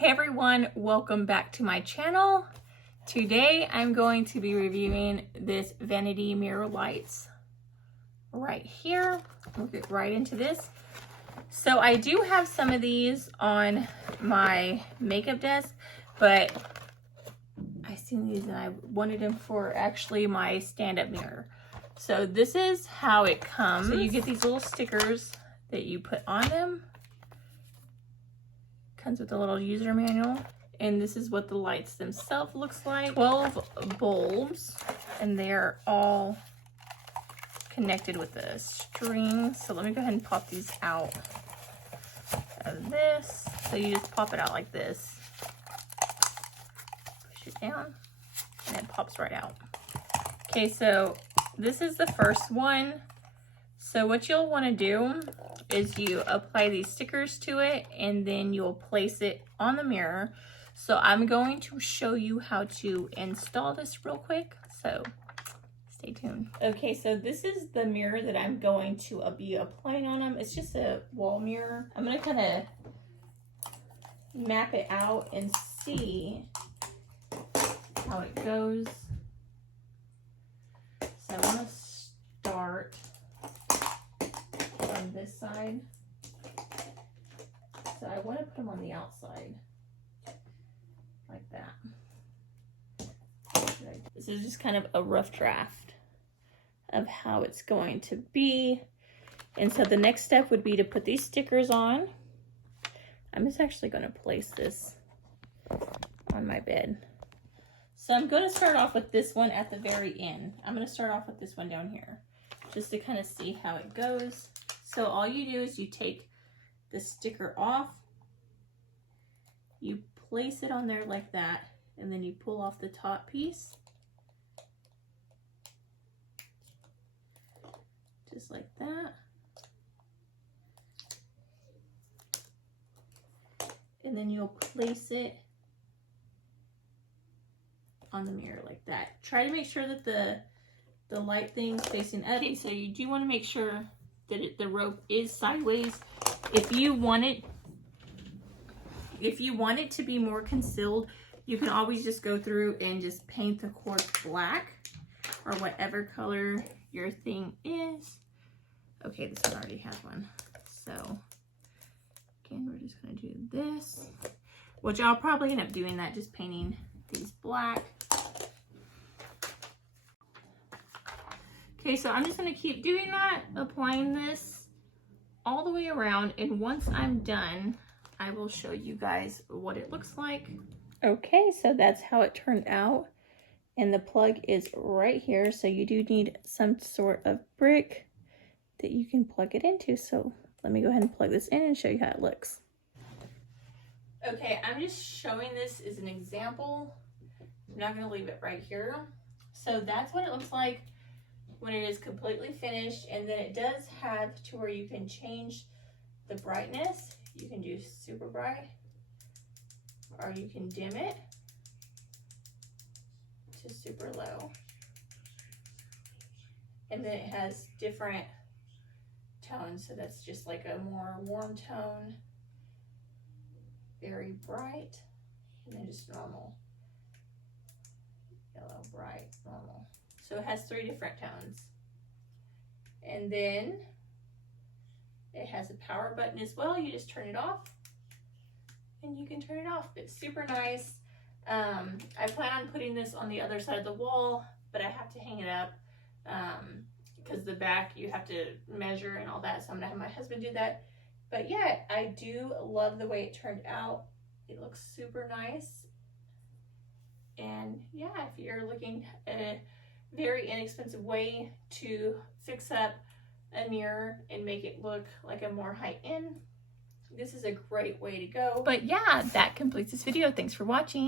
Hey everyone, welcome back to my channel. Today I'm going to be reviewing this vanity mirror lights right here. We'll get right into this. So I do have some of these on my makeup desk, but I seen these and I wanted them for actually my stand-up mirror. So this is how it comes. So you get these little stickers that you put on them. Comes with a little user manual, and this is what the lights themselves looks like. 12 bulbs, and they're all connected with a string. So let me go ahead and pop these out of this. So you just pop it out like this, push it down, and it pops right out. Okay, so this is the first one. So what you'll want to do is you apply these stickers to it, and then you'll place it on the mirror. So I'm going to show you how to install this real quick, so stay tuned. Okay, so this is the mirror that I'm going to be applying on them. It's just a wall mirror. I'm going to kind of map it out and see how it goes. So I want to start on this side. So I want to put them on the outside like that. This is just kind of a rough draft of how it's going to be. And so the next step would be to put these stickers on. I'm just actually going to place this on my bed. So I'm going to start off with this one at the very end. I'm going to start off with this one down here just to kind of see how it goes. So all you do is you take the sticker off, you place it on there like that, and then you pull off the top piece. Just like that. And then you'll place it on the mirror like that. Try to make sure that the light thing's facing up. Okay, so you do want to make sure that the rope is sideways. If you want it to be more concealed, you can always just go through and just paint the cord black or whatever color your thing is. Okay, this one already has one. So again, we're just gonna do this, which I'll probably end up doing that, just painting these black. Okay, so I'm just gonna keep doing that, applying this all the way around, and once I'm done, I will show you guys what it looks like. Okay, so that's how it turned out, and the plug is right here, so you do need some sort of brick that you can plug it into. So let me go ahead and plug this in and show you how it looks. Okay, I'm just showing this as an example. I'm not gonna leave it right here. So that's what it looks like when it is completely finished, and then it does have to where you can change the brightness. You can do super bright, or you can dim it to super low. And then it has different tones, so that's just like a more warm tone, very bright, and then just normal, yellow, bright, normal. So it has 3 different tones. And then it has a power button as well. You just turn it off and you can turn it off. It's super nice. I plan on putting this on the other side of the wall, but I have to hang it up because the back you have to measure and all that. So I'm gonna have my husband do that. But yeah, I do love the way it turned out. It looks super nice. And yeah, if you're looking at a very inexpensive way to fix up a mirror and make it look like a more high-end, this is a great way to go. But yeah, that completes this video. Thanks for watching.